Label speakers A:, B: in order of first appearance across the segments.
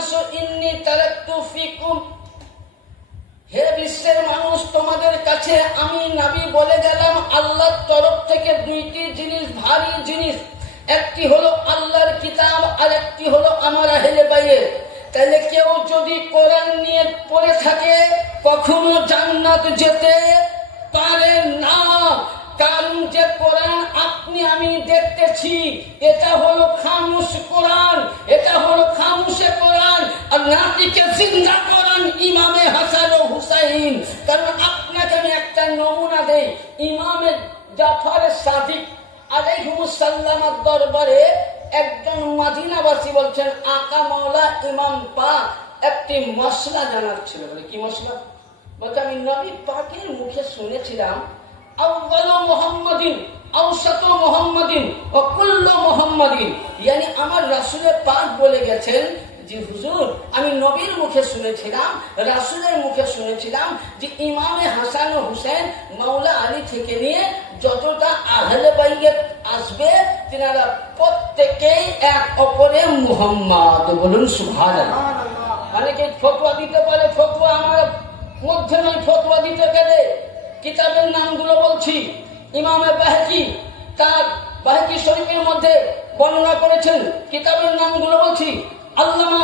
A: নাসু ইন্নী তারাক্তু ফিকুম। হে বিশ্বের মানুষ, তোমাদের কাছে আমি নাবি বলে গেলাম, আল্লাহর তরফ থেকে দুইটি জিনিস, ভারী জিনিস। একটি হলো আল্লাহর কিতাব, আর একটি হলো আমার আহেলে বাইরে তাহলে কেউ যদি কোরআন নিয়ে পড়ে থাকে, কখনো জান্নাত যেতে পারে না। কারণ যে কোরআন আপনি, আমি দেখতেছি, এটা হলো খামুশ কোরআন, এটা হলো খামুশে কোরআন, আর নাতিকে জিন্দা কোরআন ইমামে হাসান ও হুসাইন। কারণ আপনাকে আমি একটা নমুনা দেই, ইমামে জাফর সাদিক আলাইহুমুসাল্লামার দরবারে একজন মাদিনাবাসী বলছেন, আকা মাওলা, ইমাম পা একটি মশলা জানার ছিল বলে, কি মশলা? বলছে, আমি নবী পাকের মুখে শুনেছিলাম আউ্বালু মুহাম্মাদিন আউসাতু মুহাম্মাদিন ও কুল্লু মুহাম্মাদিন। ইয়ানি আমার রাসূলের পাক বলে গেছেন জি হুজুর আমি নবীর মুখে শুনেছিলাম রাসূলের মুখে শুনেছিলাম যে ইমামে হাসান হুসেন মাওলা আলী থেকে নিয়ে যতটা আহলে বাইয়েত আসবে তিনারা প্রত্যেকেই এক অপরে মুহাম্মদ বলুন সুবহানাল্লাহ। মানে কি ফতোয়া দিতে পারে ফতোয়া আমার মধ্যে নয় ফতোয়া দিতে গেলে কিতাবের নামগুলো বলছি। ইমামে বাহকি তার বাহকি শরীফের মধ্যে বর্ণনা করেছেন। কিতাবের নামগুলো বলছি। আল্লামা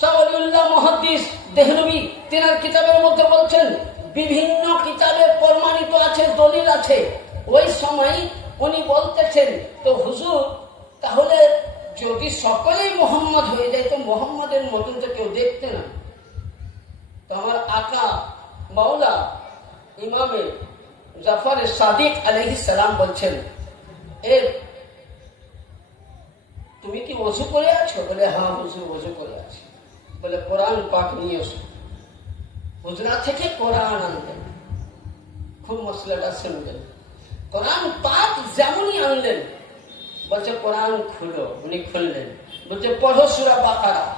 A: সাওয়ালিউল্লাহ মুহাদ্দিস দেহলবি তিনার কিতাবের মধ্যে বলছেন, বিভিন্ন কিতাবে প্রমাণিত আছে, দলিল আছে। ওই সময় উনি বলতেছেন, তো হুজুর, তাহলে যদি সকলেই মোহাম্মদ হয়ে যায়, তো মোহাম্মদের মতন তো কেউ দেখতে না। তো আমার আকা মাওলা ইমামে জাফর সাদিক আলহি সালাম বলছেন, এ, তুমি কি ওজু করে আছো? বলে হ্যাঁ হুজুর ওজু করে আছি। বলে, কোরআন পাক নিয়ে এসো। হুজরা থেকে কোরআন আনলেন খুব মশলাটা শুনবেন। কোরআন পাক যেমনই আনলেন, বলছে, কোরআন খুলো। উনি খুললেন। বলছে, পড়ো সুরা বাকারা।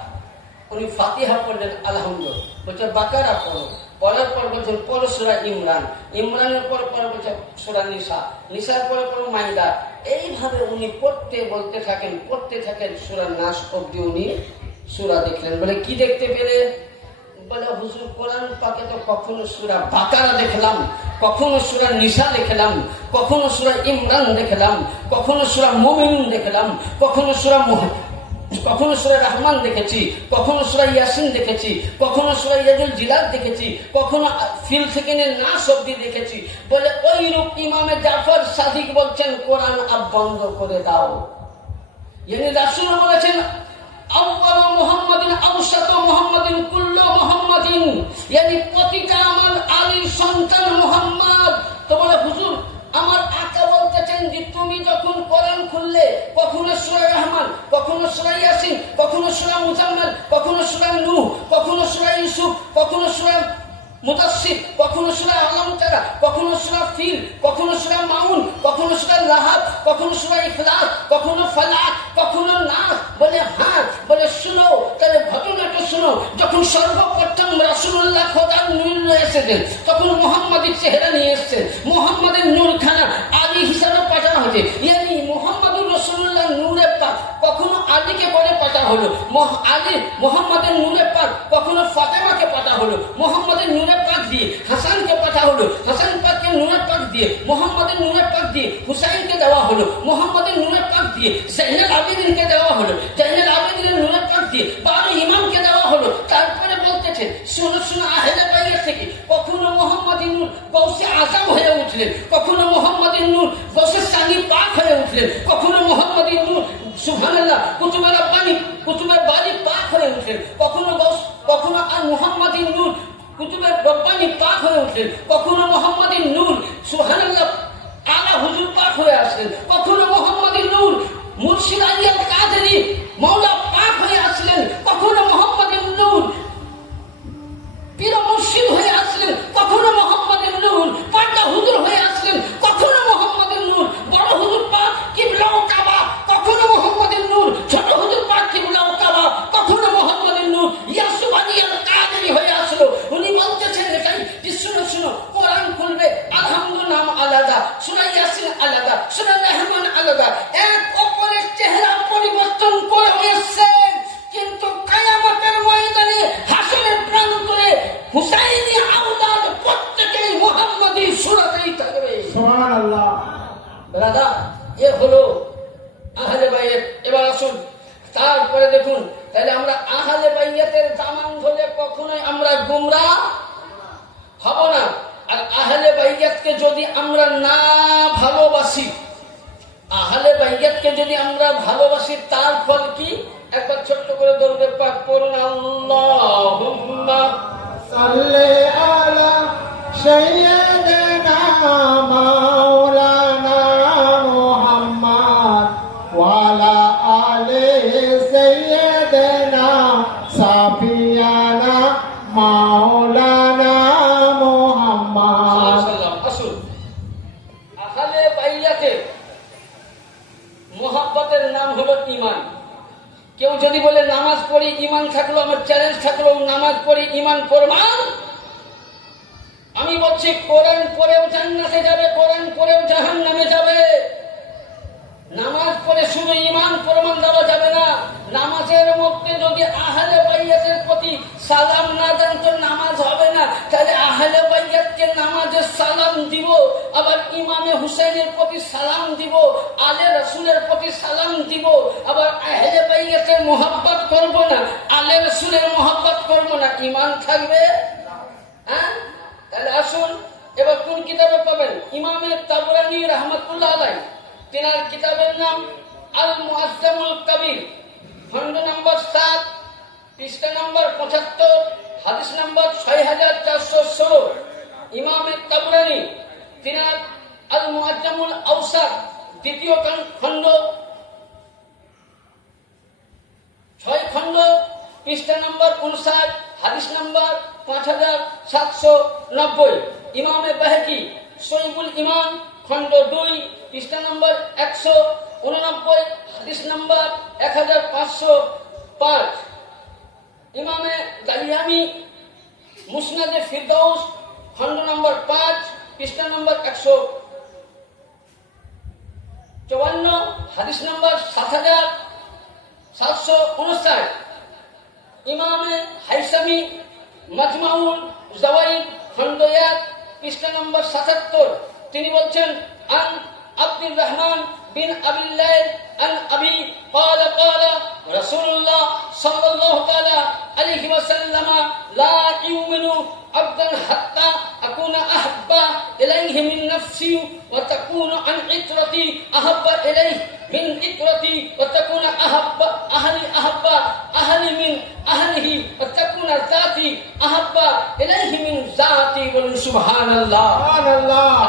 A: উনি ফাতিহা পড়লেন, আলহামদুল। বলছে, বাকারা পড়ো। পড়ার পর বলছেন পড়ো সুরা ইমরান। ইমরানের পর পর বলছে সুরা নিশা নিশার পর পর মাইদা। এইভাবে উনি পড়তে বলতে থাকেন, পড়তে থাকেন, সুরা নাশ অব্দি উনি সুরা দেখলেন। বলে, কি দেখতে পেলে? বলে, হুজুর, কোরআন পাকে তো কখনো সুরা বাকারা দেখলাম, কখনো সুরা নিশা দেখলাম, কখনো সুরা ইমরান দেখলাম, কখনো সুরা মোমিন দেখলাম, কখনো সুরা কখনো সুরা রহমান দেখেছি, কখনো সুরা ইয়াসিন দেখেছি, কখনো সুরা ইয়াজুল জিলাদ দেখেছি, কখনো ফিল থেকে না শব্দি দেখেছি। বলে ওই রূপ ইমামে জাফর সাদিক বলছেন, কোরআন আব বন্ধ করে দাও। ইয়ানি রাসূল বলেছেন, আউয়াল মুহাম্মাদিন আওসাত মুহাম্মাদিন কুল্লু মুহাম্মাদিন। ইয়ানি প্রতিটা আমার আলীর সন্তান মুহাম্মদ। তো বলে হুজুর আমার আকা বলতেছেন যে তুমি যখন কোরআন খুললে, কখনো সুরাই রহমান, কখনো সুরাই ইয়াসিন, কখনো সুরাই মুসলমান কখনো সুরাই নূহ, কখনো সুরাই ইউসুফ, কখনো সূরা মুদাসসির কখনো সূরা আলম তারা, কখনো সূরা ফিল, কখনো সূরা মাউন, কখনো সূরা লাহাব, কখনো সূরা ইখলাস, কখনো ফালাক, কখনো নাস, বলে হ্যাঁ বলে শুনো, তাহলে ঘটনাটা শুনো। যখন সর্বপ্রথম রাসূলুল্লাহ খোদার নূর এসেছেন, তখন মোহাম্মদের চেহারা নিয়ে এসেছেন। মোহাম্মদের নূর খানা আলী হিসাবে পাঠানো হয়েছে। ইয়ানি মোহাম্মদুর রসুল্লাহ নূরে পাক কখনো আলীকে পরে পাঠা হলো। আলী মোহাম্মদের নুনের পাক কখনো ফাতেমাকে পাঠা হলো। মোহাম্মদের নুনে পাক দিয়ে হাসানকে পাঠা হলো। হাসান পাককে নুনে পাক দিয়ে মোহাম্মদের নুনে পাক দিয়ে হুসাইনকে দেওয়া হলো। মোহাম্মদের নুনের পাক দিয়ে জাইনাল আবেদিনকে দেওয়া হলো। জাইনাল আবেদিনের নুনে পাক দিয়ে বারো ইমামকে দেওয়া হলো। তারপরে থেকে। কখনো মোহাম্মদ নূর গৌসে আজম হয়ে উঠলেন, কখনো মোহাম্মদ নূর গৌসে সানি পাক হয়ে উঠলেন, কখনো মোহাম্মদ নূর সুবহানাল্লাহ, কুতুবের কুতুবের বাড়ি পাক হয়ে উঠলেন, কখনো গৌস, কখনো আর মোহাম্মদ নূর কুতুবের রব্বানি পাক হয়ে উঠলেন, কখনো মোহাম্মদ নূর সুবহানাল্লাহ, আলা হুজুর পাক হয়ে আসলেন, কখনো মোহাম্মদ নূর মুর্শিদ আলী আল কাদেরি মৌলা কখনোই আমরা গুমরা হব না। আর আহলে বাইয়াতকে যদি আমরা না ভালোবাসি, আহলে বাইয়াতকে যদি আমরা ভালোবাসি, তার ফল কি? একবার ছোট্ট করে দরদের পাক করুন আল্লাহুম্মা
B: সাল্লি আলা সাইয়্যিদিনা মাওলানা মুহাম্মদ ওয়া
A: আলা আলি সাইয়্যিদিনা সাফি মোহাব্বতের নাম হলো ইমান কেউ যদি বলে, নামাজ পড়ি ইমান থাকল, আমার চ্যালেঞ্জ থাকল, নামাজ পড়ি ইমান প্রমাণ আমি বলছি, কোরআন পড়েও জান্নাতে যাবে, কোরআন পরেও জাহান নামে যাবে। নামাজ পড়ে শুধু ইমান প্রমাণ নামাজের মধ্যে যদি আহলে বাইয়াতের প্রতি সালাম না দেন তো নামাজ হবে না। তাহলে আহলে বাইয়াতকে নামাজের সালাম দিব, আবার ইমামে হুসেনের প্রতি সালাম দিব, আলে রসুলের প্রতি সালাম দিব, আবার আহলে বাইয়াতের মোহাব্বত করব না, আলে রসুলের মোহাব্বত করব না ইমান থাকবে? হ্যাঁ? তাহলে আসুন, এবার কোন কিতাবে পাবেন? ইমামের তাবরানি রহমতুল্লাহ আলাই তিনার কিতাবের নাম আল মুআজ্জামুল কবির। খণ্ড নম্বর সাত, পৃষ্ঠা নম্বর পঁচাত্তর, হাদিস নম্বর ছয় হাজার চারশো ষোলো ইমামের তাবরানি, তিনার আল মুআজ্জামুল আউসাদ দ্বিতীয় খণ্ড, ছয় খণ্ড, পৃষ্ঠা নম্বর উনষাট, হাদিস নম্বর পাঁচ হাজার সাতশো নব্বই, ইমামে বাহেকি সইবুল ইমান খণ্ড দুই, পৃষ্ঠা নম্বর একশো উননব্বই হাদিস নম্বর এক হাজার পাঁচশো পাঁচ। ইমামে গালিয়ামি মুসনাদে ফিরদৌস খণ্ড নম্বর পাঁচ, পৃষ্ঠা নম্বর একশো চুয়ান্ন, হাদিস নম্বর সাত হাজার সাতশো উনষাট। ইমামে হাইসামি, মাজমাউল জওয়াইদ, খণ্ড এক, পৃষ্ঠা নম্বর সাতাত্তর। তিনি বলছেন, আন আব্দুর রহমান بن أبي الليل عن أبي قال قال رسول الله صلى الله عليه وسلم لا يؤمن عبدا حتى أكون أحب إليه من نفسي وتكون عن عترتي أحب إليه من عترتي وتكون أحب أهلي أحب أهلي من أهله وتكون ذاتي أحب إليه من ذاتي. سبحان الله.
B: سبحان الله.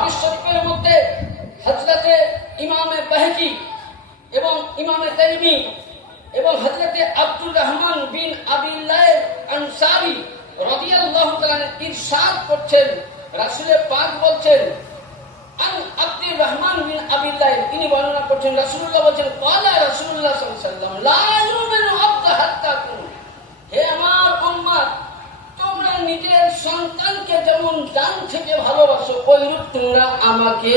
A: বাহকি এবং ইমামে তাইমি এবং হযরতে আব্দুর রহমান বিন আবিল্লাহ আনসারী রাদিয়াল্লাহু তাআলা ইরশাদ করছেন রাসূলে পাক বলছেন, আন আব্দুর রহমান বিন আবিল্লাহ তিনি বর্ণনা করছেন, রাসূলুল্লাহ বলছেন, ক্বালা রাসূলুল্লাহ সাল্লাল্লাহু আলাইহি ওয়াসাল্লাম, লা ইউমিনু আবদু হাত্তা হে আমার উম্মত, তোমরা নিজের সন্তানকে যেমন জান থেকে ভালোবাসো, ওইরূপ তোমরা আমাকে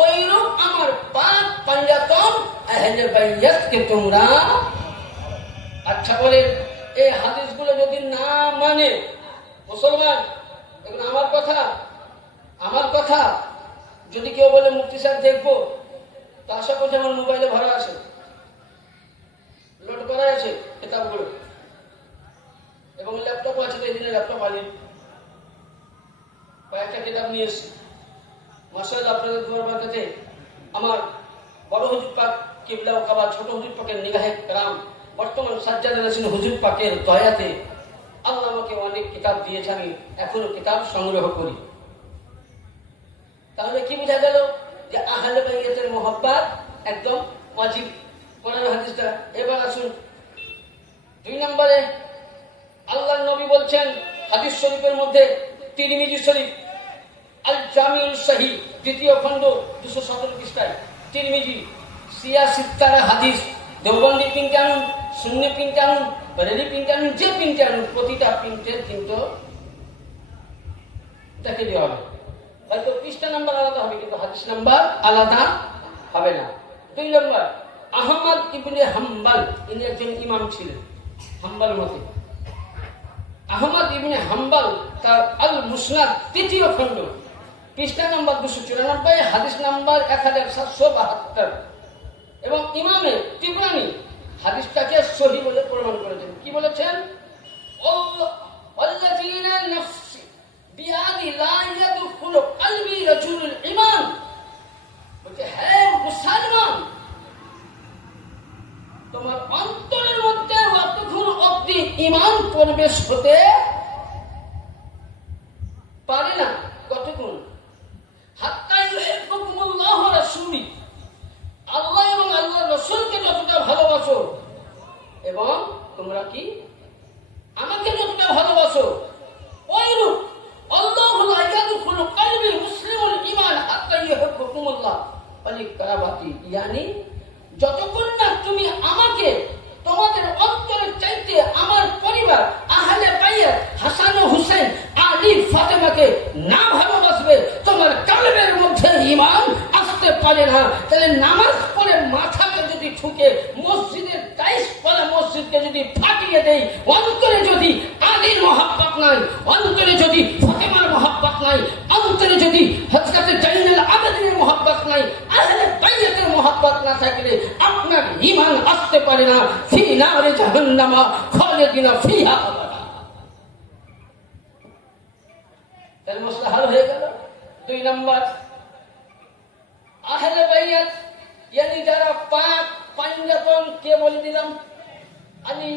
A: ওইরূপ আমার পাঁচ পাঞ্জাতন আহলে বাইয়াতকে তোমরা? আচ্ছা বলে এই হাদিসগুলো যদি না মানে মুসলমান, এগুলো আমার কথা আমার কথা, যদি কেউ বলে মুক্তি স্যার দেখব, তা আশা করছি আমার মোবাইলে ভরা আছে। লোড করা আছে কিতাবগুলো এবং ল্যাপটপ আছে এই দিনে ল্যাপটপ আনি। কয়েকটা কিতাব নিয়ে এসেছি। মাসাল আপনাদের দুয়ার বাড়িতে আমার বড় হুজুর পাক কিবলা কাবা ছোট হুজুর পাকের নিগাহে রাম বর্তমান সাজ্জাদ রসিন হুজুর পাকের দয়াতে আল্লাহ আমাকে অনেক কিতাব দিয়েছে, আমি এখনও কিতাব সংগ্রহ করি। তাহলে কি বোঝা গেল যে আহলে বাইয়াতের মোহাব্বত একদম ওয়াজিব? কোরআন হাদিসটা, এবার আসুন। দুই নম্বরে আল্লাহ নবী বলছেন, হাদিস শরীফের মধ্যে তিরমিজি শরীফ আল জামিউল শাহী, দ্বিতীয় খণ্ড, দুশো সতেরো পৃষ্ঠায়। তিরমিজি সিয়া সিত্তারা হাদিস, দেওবন্দি কিনতে আনুন শূন্য কিনতে আনুন, রেডি প্রিন্ট আনুন, যে প্রিন্টে আনুন, প্রতিটা প্রিন্টের কিন্তু দেখে দেওয়া হবে। হয়তো পৃষ্ঠা নাম্বার আলাদা হবে, কিন্তু হাদিস নাম্বার আলাদা হবে না। দুই নম্বর, আহমদ ইবনে হাম্বাল, ইনি একজন ইমাম ছিলেন, হাম্বাল মতে। আহমদ ইবনে হাম্বাল তার আল মুসনাদ তৃতীয় খণ্ড। পৃষ্ঠা নাম্বার দুশো চুরানব্বই, হাদিস নাম্বার এক হাজার সাতশো বাহাত্তর। এবং ইমামে তিবানি হাদিসটাকে সহি বলে প্রমাণ করেছেন। কি বলেছেন? "আল্লাহ- আল্লাযীনা নাফসি বিয়াদি লা ইয়াদখুলু কলবি রাজুলুল ঈমান বলছে হ্যাঁ মুসলমান, তোমার অন্তরের মধ্যে অতক্ষণ অব্দি ইমান প্রবেশ হতে পারে না। কতক্ষণ ভালোবাসো এবং তোমরা কি আমাকে ভালোবাসো কারাবাতি। যতক্ষণ না তুমি আমাকে তোমাদের অন্তরের চাইতে আমার পরিবার আহলে বাইয়াত হাসান ও হুসেন আলী ফাতেমাকে না ভালোবাসবে তোমার কালবের মধ্যে ইমান আসতে পারে না, তাহলে নামাজ পড়ে মাথাকে যদি ঠুকে, মসজিদের টাইস পরে মসজিদকে যদি ফাটিয়ে দেই, অন্তরে যদি আলীর মহাব্বত নাই, অন্তরে যদি ফাতেমার মহাব্বত নাই, অন্তরে যদি হজরতে জাইনাল আবেদিনের মহাব্বত নাই, আহলে বাইয়াতের মহাব্বত না থাকলে আপনার ইমান আসতে পারে না। ফি নারে জাহান্নামা খালিদিনা ফিহা তাহলে মশলা হাল হয়ে গেল। দুই নম্বর আহলে বাইয়াত, ইয়ানি যারা পাক পাঞ্জাতন কে বলে দিলাম? আলী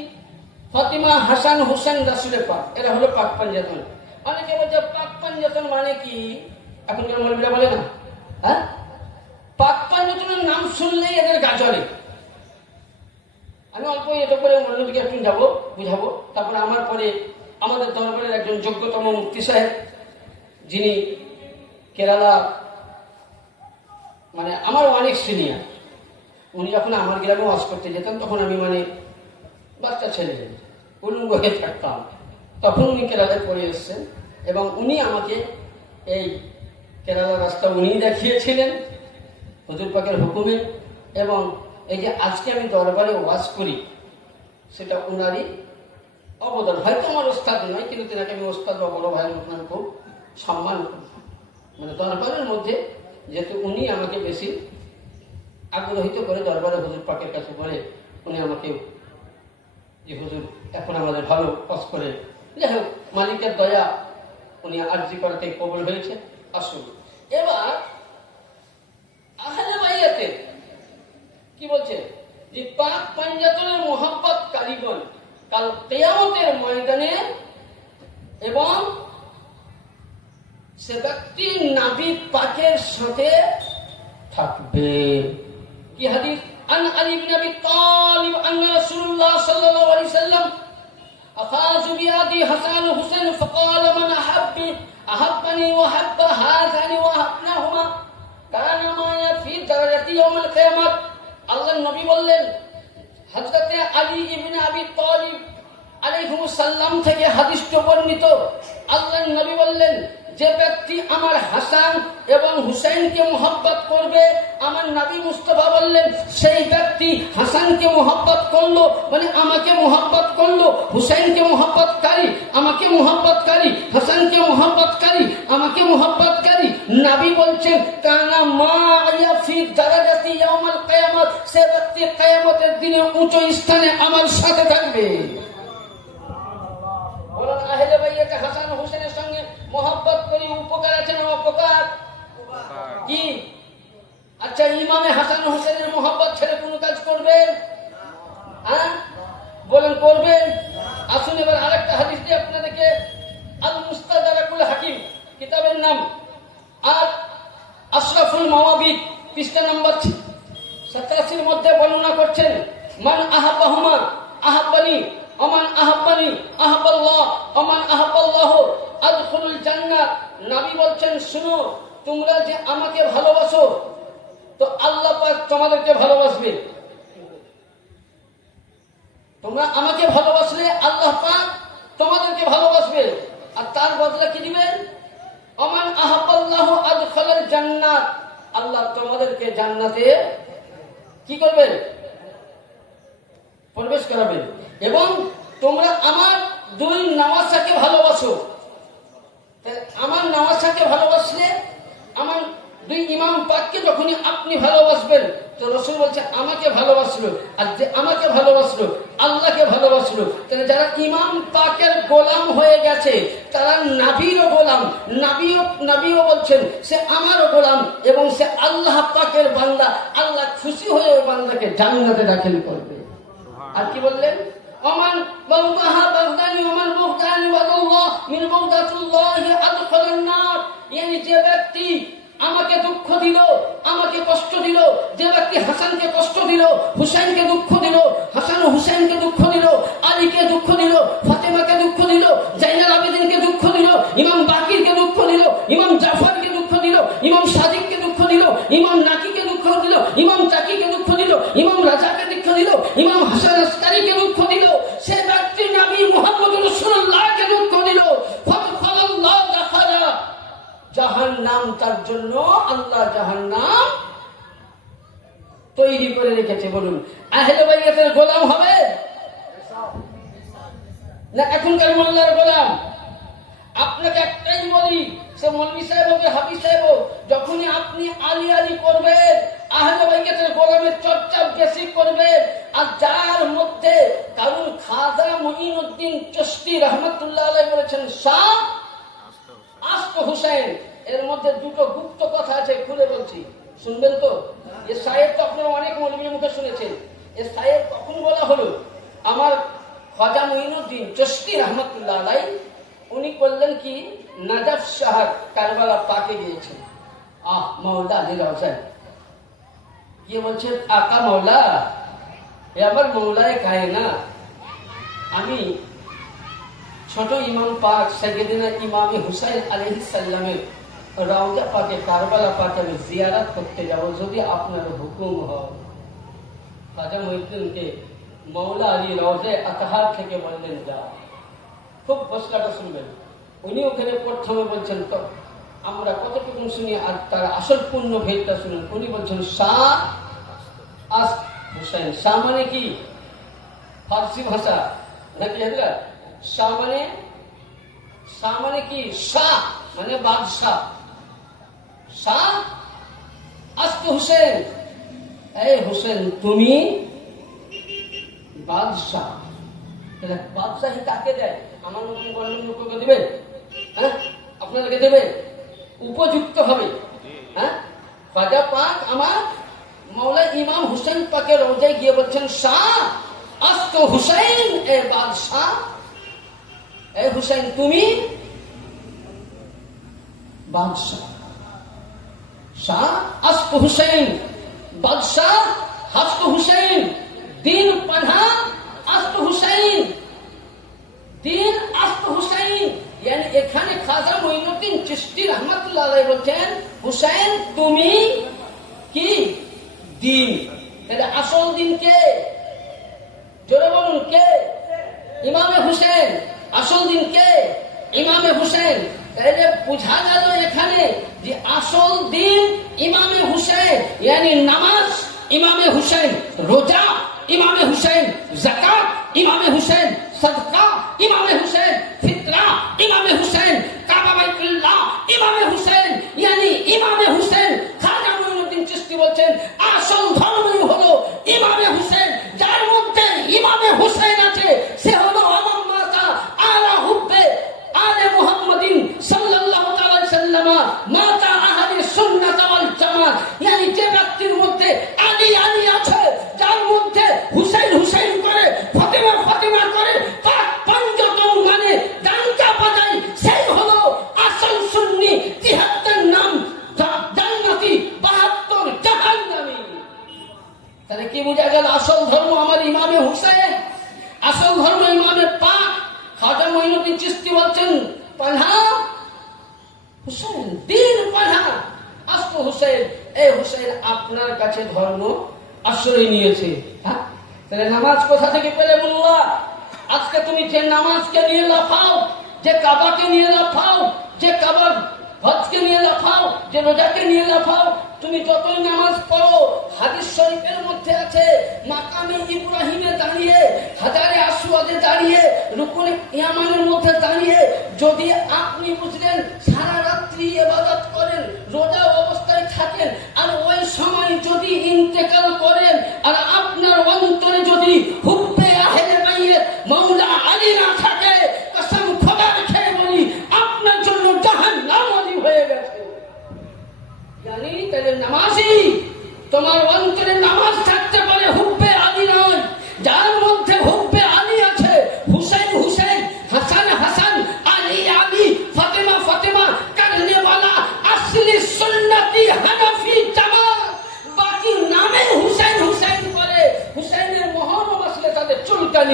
A: ফাতিমা হাসান হোসেন রাসুলের পাক, এরা হলো পাক পাঞ্জাতন অনেকে বলছে পাক পাঞ্জাতন মানে কি? এখনকার মৌলবীরা বলে না। হ্যাঁ? পাক পাঞ্জাতনের নাম শুনলেই এদের গাজরে আমি অল্প এটা করে মনোযোগকে একটু যাব, বুঝাবো। তারপরে আমার পরে আমাদের দরবারের একজন যোগ্যতম মুক্তি সাহেব, যিনি কেরালা মানে আমার অনেক সিনিয়র উনি যখন আমার গ্রামে ওয়াজ করতে যেতেন, তখন আমি মানে বাচ্চা ছেলে উলঙ্গ হয়ে থাকতাম। তখন উনি কেরালায় পড়ে এসছেন এবং উনি আমাকে এই কেরালা রাস্তা উনি দেখিয়েছিলেন, হুজুর পাকের হুকুমে। এবং এই যে আজকে আমি দরবারে ওয়াজ করি, সেটা উনারই অবদান। হয়তো আমার ওস্তাদ নয়, কিন্তু তেনাকে আমি ওস্তাদ বা বড় ভাইয়ের খুব সম্মান মানে দরবারের মধ্যে যেহেতু উনি আমাকে বেশি আগ্রহিত করে দরবারে হুজুর পাকের কাছে বলে, উনি আমাকে যে হুজুর এখন আমাদের ভালো কাজ করে। যাই হোক, মালিকের দয়া উনি আর্জি করাতে কবল হয়েছে। আসুন। এবার আহলে বাইয়াতে কি বলছে? যে পাক পাঞ্জাতনের মোহাম্মত কারিগণ কাল কেয়ামতের ময়দানে এবং সে ব্যক্তি নাবি পাকের সাথে থাকবে কি হাদিস আন আলী বিন আবি তালিব আন রাসূলুল্লাহ সাল্লাল্লাহু আলাইহি সাল্লাম أخاذ بيدي حسن حسين فقال من أحب أحبني وأحب هذان وأحبناهما كان معي في درجة يوم القيامة আল্লাহ নবী বললেন হজরতে আলী ইবনে আবি তালিব আলাইহিস সাল্লাম থেকে হাদিসটি বর্ণিত আল্লাহ নবী বললেন যে ব্যক্তি আমার হাসান এবং হুসাইনকে মোহাব্বত করবে, আমার নাবি মুস্তফা বললেন, সেই ব্যক্তি হাসানকে মোহাব্বত করল মানে আমাকে মোহাব্বত করল, হুসাইনকে মোহাব্বতকারী, আমাকে মোহাব্বতকারী, হাসানকে মোহাব্বতকারী, আমাকে মোহাব্বতকারী। নাবি বলছেন, কানা মা ইয়াফি দারাজাতি ইয়াউমাল কিয়ামত সে ব্যক্তি কিয়ামতের দিনে উঁচু স্থানে আমার সাথে থাকবে। হাসান হোসেনের মোহাব্বত করি উপকার আছে না অপকার? কি? আচ্ছা ইমামে হাসান হোসেনের মোহাব্বত ছেড়ে কোনো কাজ করবেন? হ্যাঁ? বলেন করবেন? আসুন এবার আরেকটা হাদিস দিয়ে আপনাদেরকে আল মুস্তাদারাকুল হাকিম কিতাবের নাম। আর আশরাফুল মাওয়াবিদ পৃষ্ঠা নাম্বার সাতাশির মধ্যে বর্ণনা করছেন মান আহাবাহুমা আহাব্বানি অমান আহাব্বানি আহাবাল্লাহ অমান আহাবাল্লাহ আদখুলুল জান্নাত। নবী বলছেন, শুনো, তোমরা যে আমাকে ভালোবাসো, তো আল্লাহ পাক তোমাদেরকে ভালোবাসবে। তোমরা আমাকে ভালোবাসলে আল্লাহ পাক তোমাদেরকে ভালোবাসবে। আর তার বদলা কি দিবেন? অমান আহাবাল্লাহ আদখালাল জান্নাত। আল্লাহ তোমাদেরকে জান্নাতে কি করবেন? প্রবেশ করাবেন। এবং তোমরা আমার দুই নামাজটাকে ভালোবাসো। আমার নামাজটাকে ভালোবাসলে আমার দুই ইমাম পাককে যখনই আপনি ভালোবাসবেন, তো রসুল বলছে, আমাকে ভালোবাসলো। আর যে আমাকে ভালোবাসলো, আল্লাহকে ভালোবাসলো। তাহলে যারা ইমাম পাকের গোলাম হয়ে গেছে, তারা নাবিরও গোলাম। নাবিও নাবিও বলছেন, সে আমারও গোলাম এবং সে আল্লাহ পাকের বান্দা। আল্লাহ খুশি হয়ে ওই বান্দাকে জান্নাতে দাখিল করবে। আর কি বললেন? ওমান বাউদাহা বাগদানি ওমান বুগদানি ওয়াল্লাহ মিন বুগদাতুল্লাহি আদখালান নার yani যে ব্যক্তি আমাকে দুঃখ দিল, আমাকে কষ্ট দিল, যে ব্যক্তি হাসানকে কষ্ট দিল, হুসাইনকে দুঃখ দিল, হাসান হুসেনকে দুঃখ দিল, আলীকে দুঃখ দিল, ফাতেমাকে দুঃখ দিল, জাইনাল আবেদিনকে দুঃখ দিল, ইমাম বাকিরকে দুঃখ দিল, ইমাম জাফরকে দুঃখ দিল, ইমাম সাদিককে দিল ইমাম নাকিকে দুঃখ দিল, ইমাম চাকিকে দুঃখ দিল, ইমাম রাজাকে দুঃখ দিল, ইমাম হাসান আসকারীকে দুঃখ দিল, সে ব্যক্তি নবী মুহাম্মদ রাসূলুল্লাহকে দুঃখ দিল। দাখালা। জাহান্নাম, তার জন্য আল্লাহ জাহান নাম তৈরি করে রেখেছে, বলুন। আহলে বাইয়াতের গোলাম হবে? না এখনকার মোল্লার গোলাম? আপনাকে একটাই বলি, সে মৌলবি সাহেব হোক হাবি সাহেব যখনই আপনি আলি আলি করবেন, আহলে বাইয়াতের গোলামের চর্চা বেশি করবেন। আর যার মধ্যে কারণ খাজা মঈনুদ্দিন চস্তি রহমতুল্লাহ আলাই বলেছেন শাহ আস্ত হুসাইন। এর মধ্যে দুটো গুপ্ত কথা আছে, খুলে বলছি। শুনবেন তো? এ সাহেব তো আপনারা অনেক মৌলবীর মুখে শুনেছেন। এ সাহেব কখন বলা হলো, আমার খাজা মঈনুদ্দিন চস্তি রহমতুল্লাহ আলাই উনি করলেন কি, নাজাফ শাহর কারবালা পাকে গিয়েছেন। আহ, মৌলা আলী হোসেন গিয়ে বলছে, আকা মৌলা, এ আমার মৌলায় কায় না আমি ছোট ইমাম পাক সৈয়দিনা ইমামে হুসাইন আলাইহিস সালামের রওজা পাকে, কারবালা পাকে আমি জিয়ারত করতে যাব যদি আপনার হুকুম হয়। খাজা মহিউদ্দিনকে মৌলা আলী রওজে আতাহার থেকে বললেন যা খুব ফসলাটা শুনবেন। উনি ওখানে প্রথমে বলছেন, তো আমরা কতটুকু শুনি আর তার আসল পূর্ণ ভেদটা শুনুন। উনি বলছেন শাহ হুসাইন। শাহ মানে কি? ফার্সি ভাষা। নাকি এগুলা শাহ মানে শাহ মানে কি? শাহ মানে বাদশাহ। শাহ আস্ত হুসেন। এই হুসেন, তুমি বাদশাহ। বাদশাহী কাকে দেয়? আমার মতন বর্ণন লোককে দেবেন? হ্যাঁ? আপনাদেরকে দেবে উপযুক্ত হবে। হ্যাঁ? খাজা পাক আমার মৌলা ইমাম হুসেন পাকের রোজায় গিয়ে বলছেন, শাহ আস্ত হুসাইন এ বাদশাহ। এ হুসাইন তুমি? বাদশাহ। শাহ আস্ত হুসাইন বাদশাহ হাস্ত হুসাইন দিন পাঠা আস্ত হুসাইন দিন আস্ত হুসাইন এখানে খাজা মঈনুদ্দিন চিশতি রহমাতুল্লাহ বলছেন, হুসাইন, তুমি কি দিন? তাহলে আসল দিন কে? জোরে বলুন, কে? ইমামে হুসেন আসল দিন কে? ইমামে হুসেন তাহলে বোঝা গেল এখানে যে আসল দিন ইমামে হুসেন yani নামাজ ইমামে হুসেন রোজা ইমামে হুসেন জাকাত ইমামে হুসেন সদকা ইমামে হুসেন ফিতরা ইমামে হুসেন কাবা বাইতুল্লাহ ইমামে হুসেন ইয়ানি ইমামে হুসেন খাজা মঈনুদ্দিন চিশতি বলছেন আসল ধর্মই হলো ইমামে হুসেন যার মধ্যে ইমামে হুসেন আছে সে হলো আমার মাতা আলা হুব্বে আলে মুহাম্মাদিন সাল্লাল্লাহু তাআলা সাল্লামা মাতা আহলে সুন্নাত ওয়াল জামাত yani যে ব্যক্তির মধ্যে আলী আলী আছে যার মধ্যে হুসাইন হুসাইন করে ফাতেমা ফাতেমা করে তার পঞ্চতম গানে ডাঙ্কা বাজায় সেই হলো আসল সুন্নি তিহাত্তর নাম জা- জান্নাতি বাহাত্তর জাহান্নামী তাহলে কি বোঝা গেল আসল ধর্ম আমার ইমামে হুসাইন আসল ধর্ম ইমামে পাক খাজা মঈনুদ্দিন চিস্তি বলছেন পানহা হুসাইন দিন পানহা আস্ত হুসাইন এই হুসাইন আপনার কাছে ধর্ম আশ্রয় নিয়েছে হ্যাঁ তাহলে নামাজ কোথা থেকে পেলে মোল্লা আজকে তুমি যে নামাজকে নিয়ে লাফাও, যে কাবাকে নিয়ে লাফাও, যে কাবার হজকে নিয়ে লাফাও, যে রোজাকে নিয়ে লাফাও, তুমি যতই নামাজ পড়ো, হাদিস শরীফের মধ্যে আছে, মাকামে ইব্রাহিমে দাঁড়িয়ে, হাজারে আসুয়াদে দাঁড়িয়ে, রুকুনে ইয়ামানের মধ্যে দাঁড়িয়ে, যদি আপনি বুঝলেন সারা রাত্রি এবাদত করেন, রোজা অবস্থায় থাকেন, আর ওই সময় যদি ইন্তেকাল করেন, আর আপনার অন্তরে যদি হুব্বে আহেলে মাইয়ে মৌলা আলী না থাকে, কসম খোদার খেয়ে বলি, আপনার জন্য জাহান নামাজি হয়ে গেছে। জানি তাহলে নামাজি, তোমার অন্তরে নামাজ থাকতে পারে, হুব্বে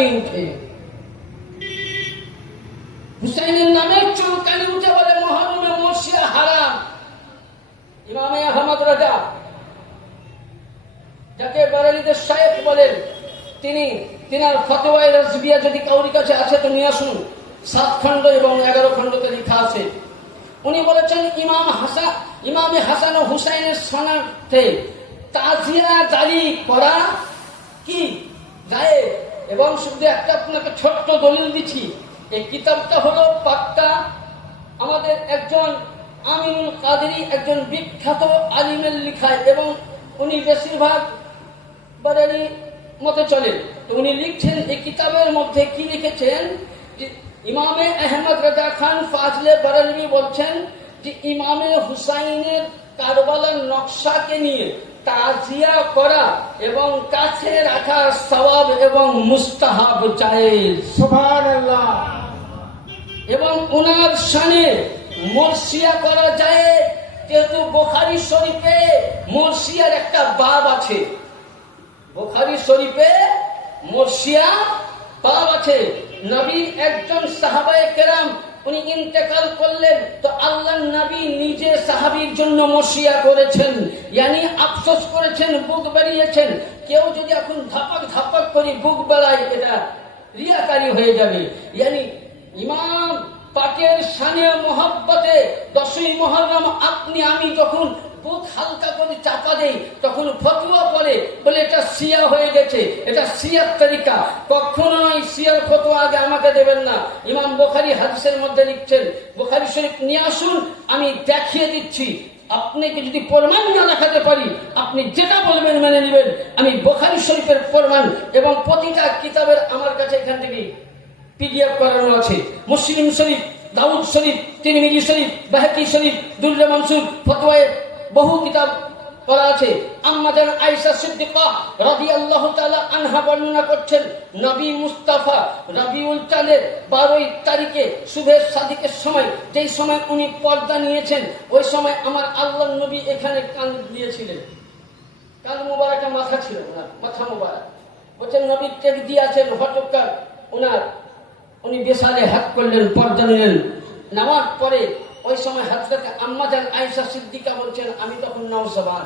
A: চুলকানি উঠে হুসেনের নামে চুলকানি উঠে বলে, মহরমে মর্শিয়া হারাম। ইমামে আহমদ রাজা যাকে বারালিদের শায়েখ বলেন, তিনি তিনার ফতোয়ায় রাজবিয়া যদি কাউরি কাছে আছে তো নিয়ে আসুন, সাত খণ্ড এবং এগারো খণ্ডতে লেখা আছে। উনি বলেছেন, ইমাম হাসা, ইমামে হাসান ও হুসাইনের সনাতে তাজিয়া জারি করা কি? যায় এবং শুধু একটা আপনাকে ছোট্ট দলিল দিচ্ছি, এই কিতাবটা হলো পাক্কা আমাদের একজন আমিনুল কাদেরি, একজন বিখ্যাত আলিমের লিখায় এবং উনি বেশিরভাগ বাদারি মতে চলেন তো উনি লিখছেন এই কিতাবের মধ্যে কি লিখেছেন যে ইমামে আহমদ রাজা খান ফাজলে বারালবি বলছেন যে ইমামে হুসাইনের কারবালার নকশাকে নিয়ে তাজিয়া করা এবং কাছে রাখা সওয়াব এবং মুস্তাহাব জায়েজ।
B: সুবহানাল্লাহ।
A: এবং ওনার সানে মর্সিয়া করা যায় যেহেতু বোখারি শরীফে মর্সিয়ার একটা বাব আছে। বোখারি শরীফে মর্সিয়া বাব আছে। নবীর একজন সাহাবায়ে কেরাম উনি ইন্তেকাল করলেন তো আল্লাহ নবী নিজে সাহাবীর জন্য মর্সিয়া করেছেন। ইয়ানি আফসোস করেছেন, বুক বেরিয়েছেন। কেউ যদি এখন ধাপাক ধাপাক করি বুক বেলায় এটা রিয়াকারি হয়ে যাবে। ইয়ানি ইমাম পাকের শানে মহব্বতে দশই মহরম আপনি, আমি যখন বুক হালকা চাপা দেই, তখন ফতুয়া পড়ে, বলে এটা সিয়া হয়ে গেছে, এটা সিয়ার তরিকা কখনোই সিয়ার ফতুয়া আগে আমাকে দেবেন না। ইমাম বোখারি হাদিসের মধ্যে লিখছেন, বোখারি শরীফ, নিয়ে আসুন, আমি দেখিয়ে দিচ্ছি। আপনাকে যদি প্রমাণ না দেখাতে পারি, আপনি যেটা বলবেন মেনে নেবেন। আমি বোখারি শরীফের প্রমাণ এবং প্রতিটা কিতাবের আমার কাছে এখান থেকে পিডিএফ করানো আছে। মুসলিম শরীফ, দাউদ শরীফ, তিরমিজি শরীফ, বাহাকি শরীফ, দুর্রে মনসুর, ফতোয়ায় বহু কিতাব করা আছে। আয়েশা আনহা বর্ণনা করছেন মুস্তাফা বারোই তারিখে সাদিকের সময়, যেই সময় উনি পর্দা নিয়েছেন, ওই সময় আমার নবী এখানে দিয়েছিলেন। মাথা ছিল ওনার, মাথা টেক ওনার, উনি হাত করলেন, পর্দা নিলেন। নামার পরে ওই সময় হাজরত আম্মা আম্মাজান আয়েশা সিদ্দিকা বলছেন, আমি তখন নওজবান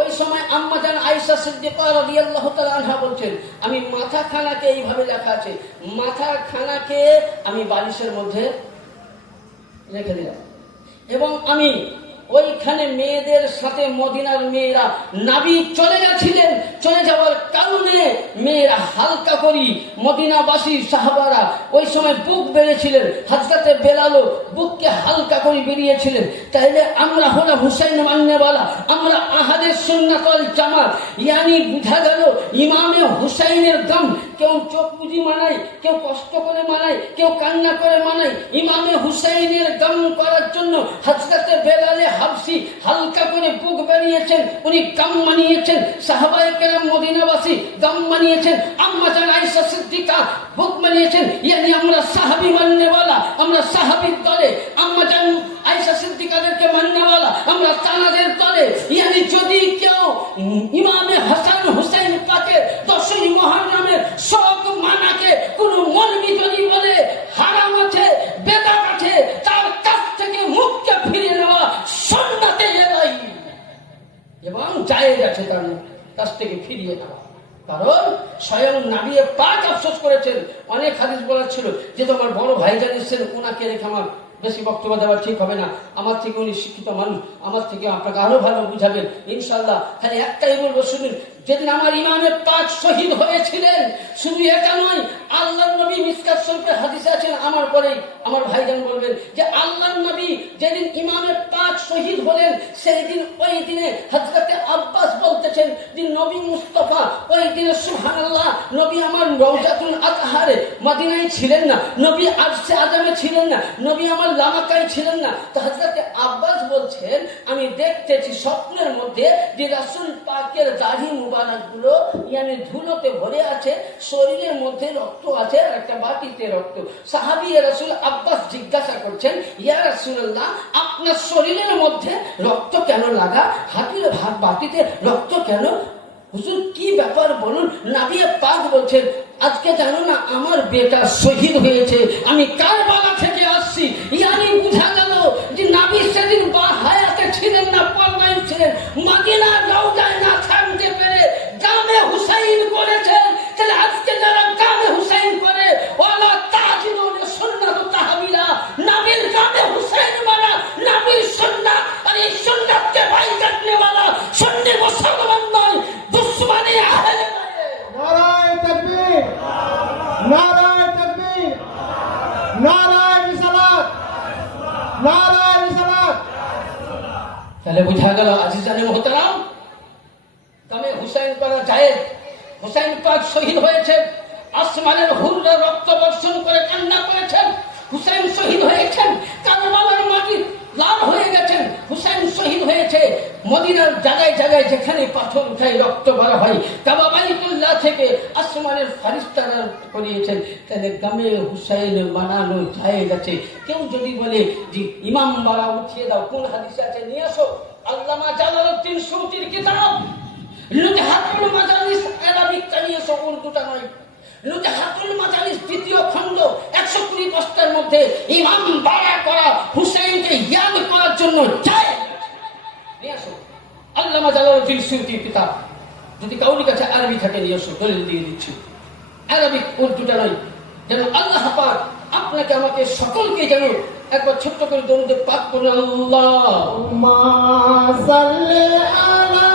A: ওই সময় আম্মা যান আয়েশা সিদ্দিকা রাদিয়াল্লাহু তাআলা আনহা বলছেন, আমি মাথা খানাকে এইভাবে লেখা আছে, মাথা খানাকে আমি বালিশের মধ্যে রেখে দিলাম এবং আমি ওইখানে মেয়েদের সাথে মদিনার মেয়েরা নাবি চলে গেছিলেন। চলে যাওয়ার কারণে মেয়েরা হালকা করি মদিনাবাসী সাহাবারা ওই সময় বুক বেড়েছিলেন। হাজরাতে বেলালো বুককে হালকা করে বেরিয়েছিলেন। তাইলে আমরা হলাম হুসাইন মান্যবালা আমরা আহাদের সুন্নাতল জামাত। ইয়ানি বুঝা গেল ইমামে হুসাইনের দাম। কেউ চোখ বুঝি মানায়, কেউ কষ্ট করে মানায়, কেউ কান্না করে মানায়। ইমামে হুসাইনের গাম করার জন্য হাজরাতে বেলালে হাফসি হালকা করে বুক বানিয়েছেন, উনি গাম মানিয়েছেন, সাহাবায়ে কেরাম মদিনাবাসী গাম মানিয়েছেন, আম্মা জান আয়েশা সিদ্দিকা বুক মানিয়েছেন, ইয়ানি আমরা সাহাবী মান্যওয়ালা, আমরা সাহাবীর দলে, আম্মা জান আয়েশা সিদ্দিকাদেরকে মান্যওয়ালা, আমরা তানাদের দলে, ইয়ানি যদি কেউ ইমামে হাসান হুসাইন পাকের দশই মহানামের সব মানাকে কোন মলবি যদি বলে হারাম আছে বেদাত আছে তার কাছ থেকে মুখকে ফিরিয়ে নেওয়া সন্নাতে এলাই এবং জায়েজ আছে তার কাছ থেকে ফিরিয়ে দেওয়া কারণ স্বয়ং নাবিয়ে পাক আফসোস করেছেন। অনেক হাদিস বলার ছিল যে তোমার বড় ভাইজান এসেছেন ওনাকে রেখে আমার বেশি বক্তব্য দেওয়া ঠিক হবে না। আমার থেকে উনি শিক্ষিত মানুষ। আমার থেকে আপনাকে আরও ভালো বুঝাবেন। ইনশাল্লাহ খালি একটাই বলব শুনুন। যেদিন আমার ইমামের পাক শহীদ হয়েছিলেন, শুধু এটা নয় আল্লাহ নবী মিসকাত শরীফের হাদিসে আছেন, আমার পরেই আমার ভাইজান বলবেন যে আল্লাহ নবী যেদিন ইমামের পাক শহীদ হলেন সেই দিন ওই দিনে হজরতে আব্বাস বলতেছেন যে, নবী মুস্তফা, ওই দিনে সুবহানাল্লাহ, নবী আমার রওজাতুল আতহারে মদিনায় ছিলেন না, নবী আরশে আজমে ছিলেন না, নবী আমার লামাকায় ছিলেন না। তো হজরতে আব্বাস বলছেন, আমি দেখতেছি স্বপ্নের মধ্যে যে, রাসূল পাকের দাড়ি মুবারকগুলো ইয়ানি ধুলোতে ভরে আছে, শরীরের মধ্যে রক্ত আছে আর একটা বাটিতে রক্ত সাহাবি রাসূল আব্বাস জিজ্ঞাসা করছেন, ইয়া আপনার শরীরের মধ্যে রক্ত কেন লাগা? হাতির ভাত রক্ত কেন? হুজুর, কি ব্যাপার বলুন? নাবিয়া পাক বলছেন, আজকে জানো না, আমার বেটা শহীদ হয়েছে। আমি কার কারবালা থেকে আসছি। ইয়ানি বুঝা গেল যে নাবি সেদিন বা হায়াতে ছিলেন না পল্লাই ছিলেন। মাদিনা না থামতে পেরে গামে হুসাইন করেছেন তাহলে আজকে যারা গামে হুসাইন করে ওলা তাজিলুনে সুন্নাত তাহবিরা নাবির গামে হুসাইন মারা নাবির সুন্নাত আর এই সুন্নাতকে ভাই কাটনে वाला সুন্নি মুসলমান নয় দুশ্মনী আহলে বাইত
B: নারায় তাকবীর নারায় তাকবীর নারায় রিসালাত নারায় রিসালাত
A: তাহলে বোঝা গেল আজিজানে মোহতারাম। গামে হুসাইন পারা জায়েদ, হুসাইন পাক শহীদ হয়েছে, আসমানের হুররা রক্ত বর্ষণ করে কান্না করেছেন, হুসাইন শহীদ হয়েছেন, কারবালার মাটি লাল হয়ে গেছেন, হুসাইন শহীদ হয়েছে, মদিনার জায়গায় জায়গায় যেখানে পাথর উঠাই রক্ত বার হয় কাবা বাইতুল্লাহ থেকে আসমানের ফারিস্তারা করিয়েছেন, তাহলে গামে হুসাইন বানানো যায় গেছে কেউ যদি বলে যে, ইমাম বাড়া উঠিয়ে দাও, কোন হাদিসে আছে, নিয়ে আসো। আল্লামা জালালউদ্দিন সৌতির কিতাব লুজহাতুল মাজালিস আরাবিকটা নিয়ে এসো উর্দুটা নয়। লুজহাতুল মাজালিস দ্বিতীয় খণ্ড, একশো কুড়ি পৃষ্ঠার মধ্যে ইমাম বাড়া করা, হুসাইনকে ইয়াদ করার জন্য যায়। নিয়ে আসো। আল্লামা জালালউদ্দিন সৌতির কিতাব। যদি কাউরি কাছে আরবি থাকে, নিয়ে এসো দলিল দিয়ে দিচ্ছি। আরবিক উর্দুটা নয়। যেন আল্লাহ পাক আপনাকে, আমাকে সকলকে যেন একবার ছোট্ট করে দরুদে পাক করুন আল্লাহ!
B: মা সাল্লি আলা